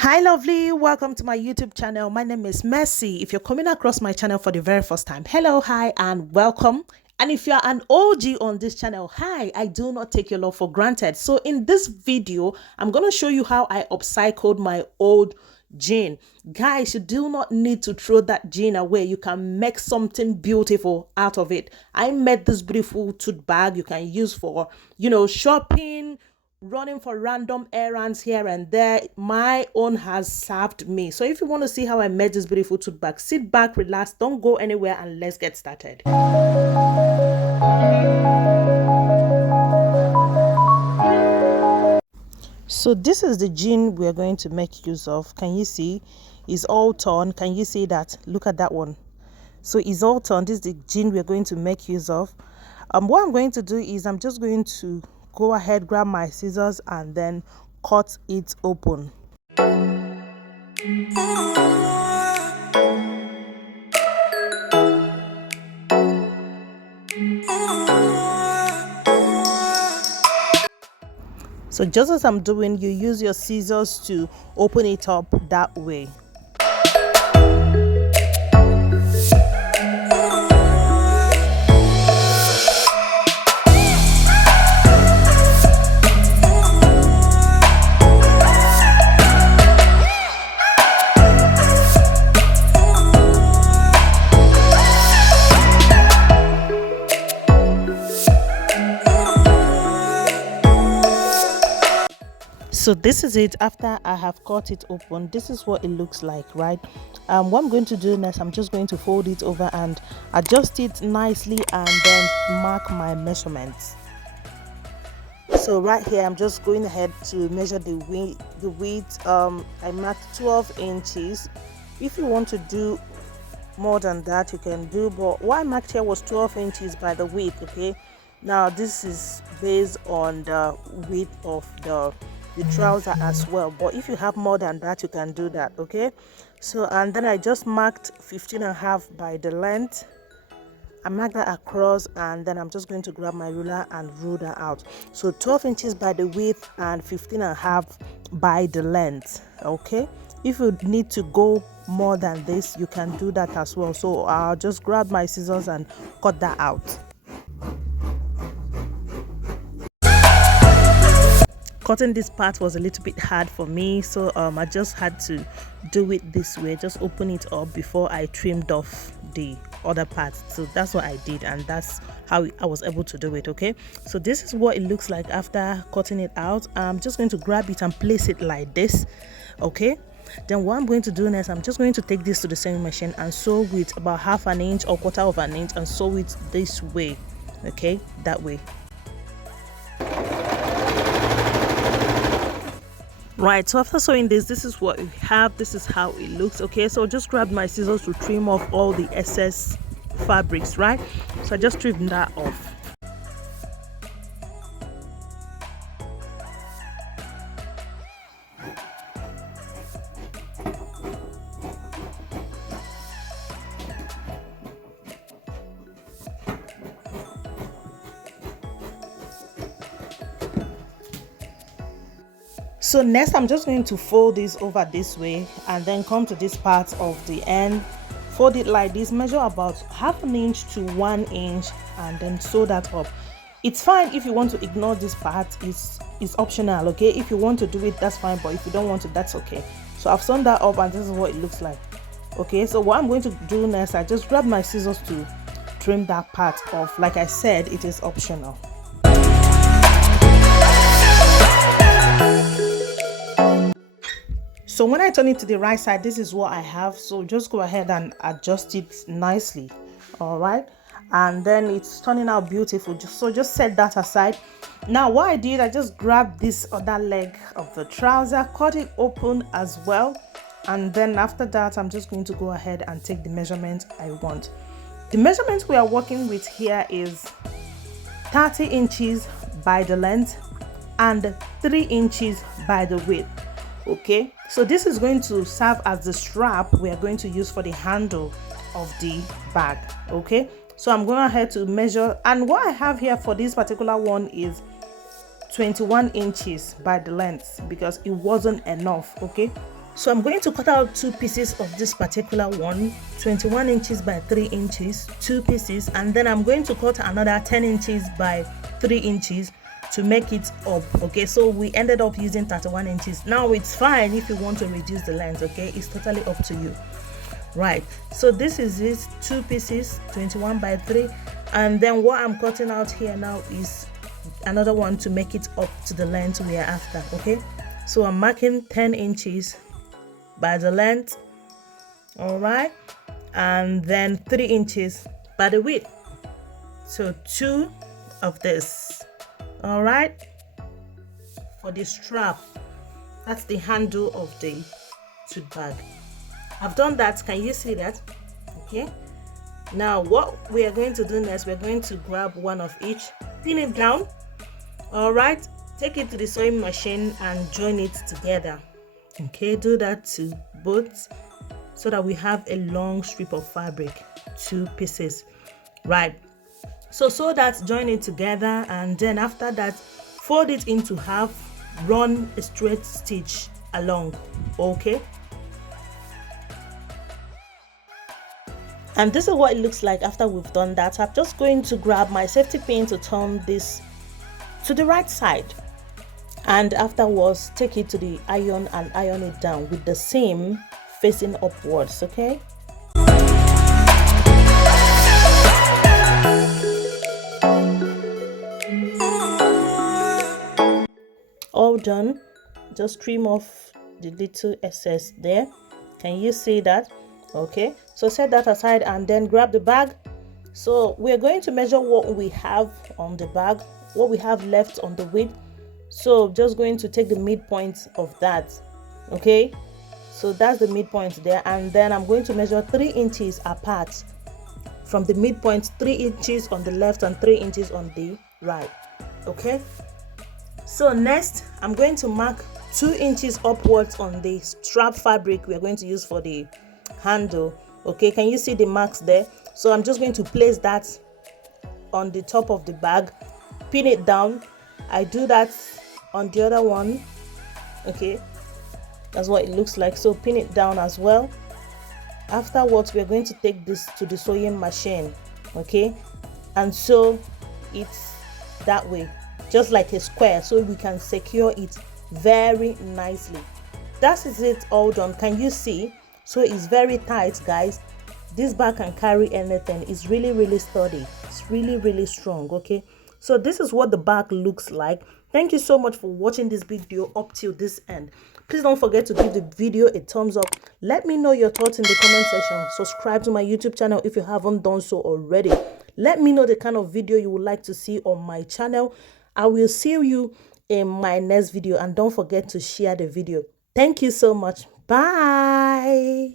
Hi lovely, welcome to my YouTube channel. My name is Mercy. If you're coming across my channel for the very first time, hello, hi and welcome. And if you're an OG on this channel, hi, I do not take your love for granted. So in this video, I'm going to show you how I upcycled my old jean. Guys, you do not need to throw that jean away. You can make something beautiful out of it. I made this beautiful tote bag you can use for, shopping, running for random errands here and there. My own has served me. So if you want to see how I made this beautiful tote bag, sit back, relax, don't go anywhere, and let's get started. So this is the jean we're going to make use of. Can you see? It's all torn. Can you see that? Look at that one. So it's all torn. This is the jean we're going to make use of. What I'm going to do is I'm just going to go ahead, grab my scissors, and then cut it open. So just as I'm doing, you use your scissors to open it up that way. So this is it. After I have cut it open, this is what it looks like, right? What I'm going to do next, I'm just going to fold it over and adjust it nicely and then mark my measurements. So right here, I'm just going ahead to measure the width. I marked 12 inches. If you want to do more than that, you can do, but what I marked here was 12 inches by the width. Okay, now this is based on the width of the trouser as well, but if you have more than that, you can do that. Okay, so and then I just marked 15.5 by the length. I mark that across, and then I'm just going to grab my ruler and rule that out. So 12 inches by the width and 15.5 by the length. Okay, if you need to go more than this, you can do that as well. So I'll just grab my scissors and cut that out. Cutting this part was a little bit hard for me, so I just had to do it this way, just open it up before I trimmed off the other parts. So that's what I did, and that's how I was able to do it. Okay, so this is what it looks like after cutting it out. I'm just going to grab it and place it like this. Okay, then what I'm going to do next, I'm just going to take this to the sewing machine and sew with about 1/2 inch or 1/4 of an inch and sew it this way. Okay, that way. Right, so after sewing this is what we have. This is how it looks. Okay, so just grab my scissors to trim off all the excess fabrics, right? So I just trimmed that off. So next, I'm just going to fold this over this way and then come to this part of the end, fold it like this, measure about 1/2 inch to 1 inch, and then sew that up. It's fine if you want to ignore this part. It's optional. Okay, if you want to do it, that's fine, but if you don't want to, that's okay. So I've sewn that up, and this is what it looks like. Okay, so what I'm going to do next, I just grab my scissors to trim that part off. Like I said, it is optional. So when I turn it to the right side, this is what I have. So just go ahead and adjust it nicely. All right, and then it's turning out beautiful. Just set that aside. Now what I did, I just grabbed this other leg of the trouser, cut it open as well, and then after that, I'm just going to go ahead and take the measurement I want. The measurement we are working with here is 30 inches by the length and 3 inches by the width. Okay, so this is going to serve as the strap we are going to use for the handle of the bag. Okay, so I'm going ahead to measure, and what I have here for this particular one is 21 inches by the length because it wasn't enough. Okay, So I'm going to cut out 2 pieces of this particular one, 21 inches by 3 inches, 2 pieces, and then I'm going to cut another 10 inches by 3 inches to make it up. Okay, so we ended up using 31 inches. Now it's fine if you want to reduce the length, okay, it's totally up to you. Right, so this is it, 2 pieces, 21 by 3, and then what I'm cutting out here now is another one to make it up to the length we are after. Okay, so I'm marking 10 inches by the length, all right, and then 3 inches by the width, so 2 of this, all right, for the strap. That's the handle of the tote bag. I've done that. Can you see that? Okay, now what we are going to do next, we're going to grab one of each, pin it down, all right, take it to the sewing machine and join it together. Okay, do that to both so that we have a long strip of fabric, 2 pieces, right? So sew that, join it together, and then after that fold it into half, run a straight stitch along. Okay, and this is what it looks like after we've done that. I'm just going to grab my safety pin to turn this to the right side, and afterwards take it to the iron and iron it down with the seam facing upwards. Okay, all done. Just trim off the little excess there. Can you see that? Okay, so set that aside and then grab the bag. So we're going to measure what we have on the bag, what we have left on the width. So just going to take the midpoint of that. Okay, so that's the midpoint there, and then I'm going to measure 3 inches apart from the midpoint, 3 inches on the left and 3 inches on the right. Okay, so next I'm going to mark 2 inches upwards on the strap fabric we're going to use for the handle. Okay, can you see the marks there? So I'm just going to place that on the top of the bag, pin it down. I do that on the other one. Okay, that's what it looks like. So pin it down as well. Afterwards we're going to take this to the sewing machine, okay, and sew it that way, just like a square, so we can secure it very nicely. That is it, all done. Can you see? So it's very tight, guys. This bag can carry anything. It's really sturdy. It's really strong. Okay, so this is what the bag looks like. Thank you so much for watching this video up till this end. Please don't forget to give the video a thumbs up. Let me know your thoughts in the comment section. Subscribe to my YouTube channel if you haven't done so already. Let me know the kind of video you would like to see on my channel. I will see you in my next video, and don't forget to share the video. Thank you so much. Bye.